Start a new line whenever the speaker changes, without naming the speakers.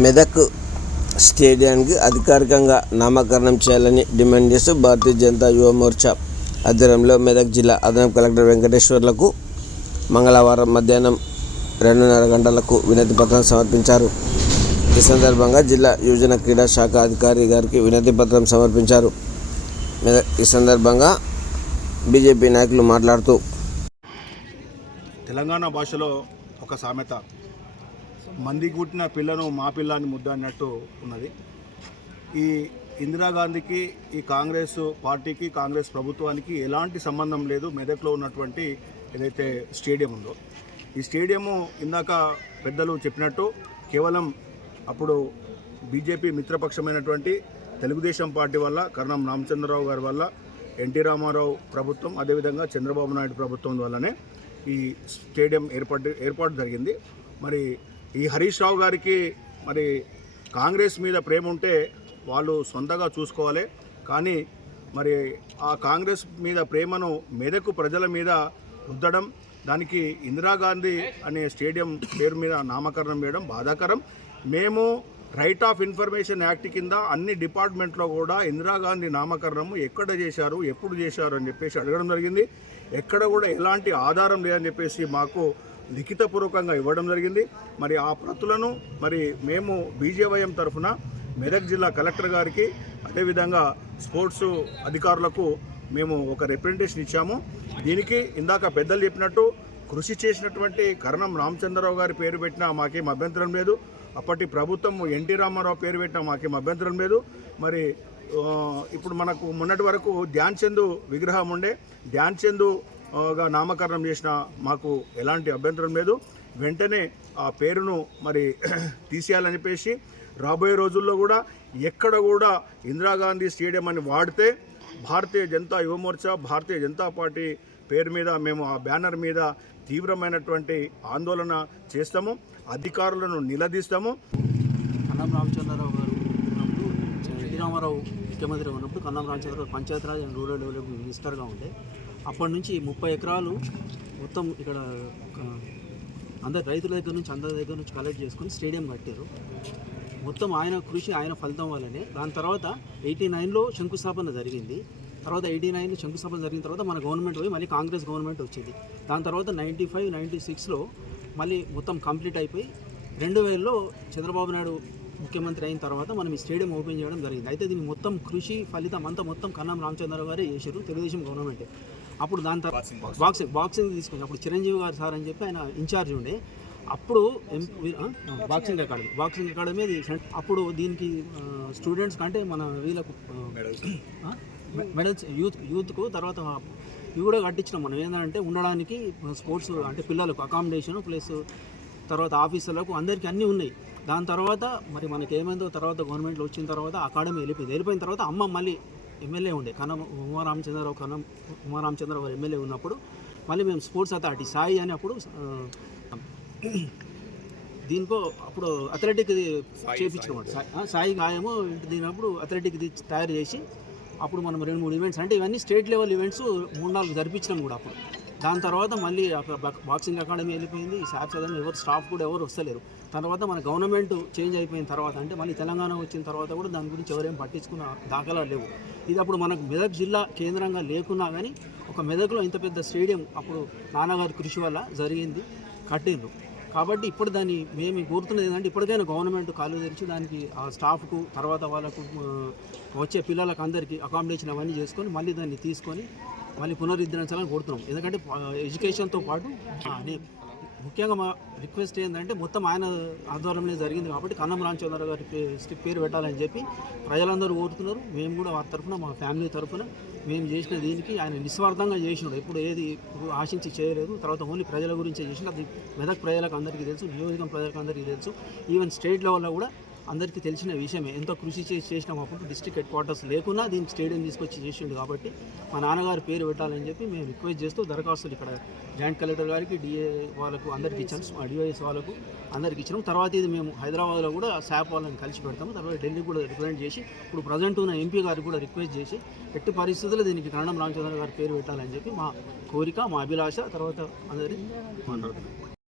మెదక్ స్టేడియానికి అధికారికంగా నామకరణం చేయాలని డిమాండ్ చేస్తూ భారతీయ జనతా యువ మోర్చా ఆధ్వర్యంలో మెదక్ జిల్లా అదనపు కలెక్టర్ వెంకటేశ్వర్లకు మంగళవారం మధ్యాహ్నం రెండున్నర గంటలకు వినతి పత్రం సమర్పించారు. ఈ సందర్భంగా జిల్లా యువజన క్రీడా శాఖ అధికారి గారికి వినతి పత్రం సమర్పించారు. మెదక్ ఈ సందర్భంగా బీజేపీ నాయకులు మాట్లాడుతూ
తెలంగాణ భాషలో ఒక సామెత మంది కుట్టిన పిల్లను మా పిల్లని ముద్ద అన్నట్టు ఉన్నది. ఈ ఇందిరాగాంధీకి ఈ కాంగ్రెస్ పార్టీకి కాంగ్రెస్ ప్రభుత్వానికి ఎలాంటి సంబంధం లేదు. మెదక్లో ఉన్నటువంటి ఏదైతే స్టేడియం ఉందో. ఈ స్టేడియము ఇందాక పెద్దలు చెప్పినట్టు కేవలం అప్పుడు బీజేపీ మిత్రపక్షమైనటువంటి తెలుగుదేశం పార్టీ వల్ల కరణం రామచంద్రరావు గారి వల్ల ఎన్టీ రామారావు ప్రభుత్వం అదేవిధంగా చంద్రబాబు నాయుడు ప్రభుత్వం వల్లనే ఈ స్టేడియం ఏర్పాటు ఏర్పాటు జరిగింది. మరి ఈ హరీష్ రావు గారికి మరి కాంగ్రెస్ మీద ప్రేమ ఉంటే వాళ్ళు సొంతగా చూసుకోవాలి. కానీ మరి ఆ కాంగ్రెస్ మీద ప్రేమను మెదకు ప్రజల మీద రుద్దడం దానికి ఇందిరాగాంధీ అనే స్టేడియం పేరు మీద నామకరణం చేయడం బాధాకరం. మేము రైట్ ఆఫ్ ఇన్ఫర్మేషన్ యాక్ట్ కింద అన్ని డిపార్ట్మెంట్లో కూడా ఇందిరాగాంధీ నామకరణం ఎక్కడ చేశారు ఎప్పుడు చేశారు అని చెప్పేసి అడగడం జరిగింది. ఎక్కడ కూడా ఎలాంటి ఆధారం లేదని చెప్పేసి మాకు లిఖితపూర్వకంగా ఇవ్వడం జరిగింది. మరి ఆ ప్రతులను మరి మేము బీజేవైఎం తరఫున మెదక్ జిల్లా కలెక్టర్ గారికి అదేవిధంగా స్పోర్ట్స్ అధికారులకు మేము ఒక రిప్రజెంటేషన్ ఇచ్చాము. దీనికి ఇందాక పెద్దలు చెప్పినట్టు కృషి చేసినటువంటి కరణం రామచంద్రరావు గారి పేరు పెట్టినా మాకేం అభ్యంతరం లేదు. అప్పటి ప్రభుత్వం ఎన్టీ రామారావు పేరు పెట్టినా మాకేం అభ్యంతరం లేదు. మరి ఇప్పుడు మనకు మొన్నటి వరకు ధ్యాన్ చంద్ విగ్రహం ఉండే. ధ్యాన్ చంద్ గా నామకరణం చేసిన మాకు ఎలాంటి అభ్యంతరం లేదు. వెంటనే ఆ పేరును మరి తీసేయాలని చెప్పేసి రాబోయే రోజుల్లో కూడా ఎక్కడ కూడా ఇందిరాగాంధీ స్టేడియం అని వాడితే భారతీయ జనతా యువమోర్చా భారతీయ జనతా పార్టీ పేరు మీద మేము ఆ బ్యానర్ మీద తీవ్రమైనటువంటి ఆందోళన చేస్తాము అధికారులను నిలదీస్తాము.
కన్నం రామచంద్రరావు గారు ఉన్నప్పుడు ఎన్టీ రామారావు ముఖ్యమంత్రిగా ఉన్నప్పుడు Kannam Ramachandra Rao Panchayati Raj and rural development మినిస్టర్గా ఉండే. అప్పటి నుంచి ముప్పై ఎకరాలు మొత్తం ఇక్కడ అందరు రైతుల దగ్గర నుంచి అందరి దగ్గర నుంచి కలెక్ట్ చేసుకొని స్టేడియం కట్టారు. మొత్తం ఆయన కృషి ఆయన ఫలితం వల్లనే. దాని తర్వాత ఎయిటీ నైన్లో శంకుస్థాపన జరిగింది. తర్వాత ఎయిటీ నైన్ శంకుస్థాపన జరిగిన తర్వాత మన గవర్నమెంట్ పోయి మళ్ళీ కాంగ్రెస్ గవర్నమెంట్ వచ్చింది. దాని తర్వాత నైంటీ ఫైవ్ నైంటీ సిక్స్లో మళ్ళీ మొత్తం కంప్లీట్ అయిపోయి రెండు వేలలో చంద్రబాబు నాయుడు ముఖ్యమంత్రి అయిన తర్వాత మనం ఈ స్టేడియం ఓపెన్ చేయడం జరిగింది. అయితే దీని మొత్తం కృషి ఫలితం అంతా మొత్తం కన్నాం రామచంద్రరావు గారే చేశారు తెలుగుదేశం గవర్నమెంట్ అప్పుడు దాని తర్వాత బాక్సింగ్ బాక్సింగ్ తీసుకొని అప్పుడు చిరంజీవి గారు సార్ అని చెప్పి ఆయన ఇన్ఛార్జ్ ఉండే. అప్పుడు? బాక్సింగ్ అకాడమీ బాక్సింగ్ అకాడమీ అది అప్పుడు దీనికి స్టూడెంట్స్ కంటే మన వీళ్ళకు మెడల్స్ యూత్ యూత్కు తర్వాత ఇవి కూడా కట్టించినాం మనం. ఏంటంటే ఉండడానికి స్పోర్ట్స్ అంటే పిల్లలకు అకామిడేషన్ ప్లస్ తర్వాత ఆఫీసర్లకు అందరికీ అన్నీ ఉన్నాయి. దాని తర్వాత మరి మనకి ఏమైందో తర్వాత గవర్నమెంట్లో వచ్చిన తర్వాత అకాడమీ వెళ్ళిపోయింది. వెళ్ళిపోయిన తర్వాత అమ్మ మళ్ళీ ఎమ్మెల్యే ఉండే. కన్నం ఉమారామచంద్రరావు కన్నం ఉమారామచంద్రరావు గారు ఎమ్మెల్యే ఉన్నప్పుడు మళ్ళీ మేము స్పోర్ట్స్ అథారిటీ సాయి అని అప్పుడు దీనికో అప్పుడు అథ్లెటిక్ చేయించుకోమాట సాయి గాయము దీనప్పుడు అథ్లెటిక్ తయారు చేసి అప్పుడు మనం రెండు మూడు ఈవెంట్స్ అంటే ఇవన్నీ స్టేట్ లెవెల్ ఈవెంట్స్ మూడు నాలుగు జరిపించినాం కూడా అప్పుడు. దాని తర్వాత మళ్ళీ అక్కడ బాక్సింగ్ అకాడమీ వెళ్ళిపోయింది. శాప్స్ అదే ఎవరు స్టాఫ్ కూడా ఎవరు వస్తలేరు. తర్వాత మన గవర్నమెంట్ చేంజ్ అయిపోయిన తర్వాత అంటే మళ్ళీ తెలంగాణ వచ్చిన తర్వాత కూడా దాని గురించి ఎవరేం పట్టించుకున్న దాఖలా లేవు. ఇది అప్పుడు మనకు మెదక్ జిల్లా కేంద్రంగా లేకున్నా కానీ ఒక మెదక్లో ఇంత పెద్ద స్టేడియం అప్పుడు నాన్నగారి కృషి వల్ల జరిగింది. కట్టిండ్రు. కాబట్టి ఇప్పుడు దాన్ని మేము కోరుతున్నది ఏంటంటే ఇప్పటికైనా గవర్నమెంట్ కాలు తెరిచి దానికి ఆ స్టాఫ్కు తర్వాత వాళ్ళకు వచ్చే పిల్లలకు అందరికీ అకామిడేషన్ అవన్నీ చేసుకొని మళ్ళీ దాన్ని తీసుకొని మళ్ళీ పునరుద్ధరించాలని కోరుతున్నాం. ఎందుకంటే ఎడ్యుకేషన్తో పాటు అనే ముఖ్యంగా మా రిక్వెస్ట్ ఏంటంటే మొత్తం ఆయన ఆధ్వర్యంలో జరిగింది కాబట్టి కన్నం రామచంద్ర గారి పేరు పెట్టాలని చెప్పి ప్రజలందరూ కోరుతున్నారు. మేము కూడా వారి తరఫున మా ఫ్యామిలీ తరఫున మేము చేసిన దీనికి ఆయన నిస్వార్థంగా చేసినాడు ఎప్పుడు ఏది ఆశించి చేయలేదు. తర్వాత ఓన్లీ ప్రజల గురించే చేసిన అది మెదక్ ప్రజలకు అందరికీ తెలుసు నియోజకం ప్రజలకు అందరికీ తెలుసు. ఈవెన్ స్టేట్ లెవెల్లో కూడా అందరికీ తెలిసిన విషయమే. ఎంతో కృషి చేసి చేసినాం అప్పుడు డిస్ట్రిక్ట్ హెడ్ క్వార్టర్స్ లేకున్నా దీన్ని స్టేడియం తీసుకొచ్చి చేసిండు కాబట్టి మా నాన్నగారు పేరు పెట్టాలని చెప్పి మేము రిక్వెస్ట్ చేస్తూ దరఖాస్తులు ఇక్కడ జాయింట్ కలెక్టర్ గారికి డిఏ వాళ్ళకు అందరికి ఇచ్చాము డిఓఎస్ వాళ్ళకు అందరికి ఇచ్చినాం. తర్వాత ఇది మేము హైదరాబాద్లో కూడా శాప్ వాళ్ళని కలిసి పెడతాము. తర్వాత ఢిల్లీ కూడా రిప్రజెంట్ చేసి ఇప్పుడు ప్రజెంట్ ఉన్న ఎంపీ గారికి కూడా రిక్వెస్ట్ చేసి ఎట్టి పరిస్థితుల్లో దీనికి కరణం రామచంద్ర గారి పేరు పెట్టాలని చెప్పి మా కోరిక మా అభిలాష తర్వాత అందరి మాట్లాడుతున్నాం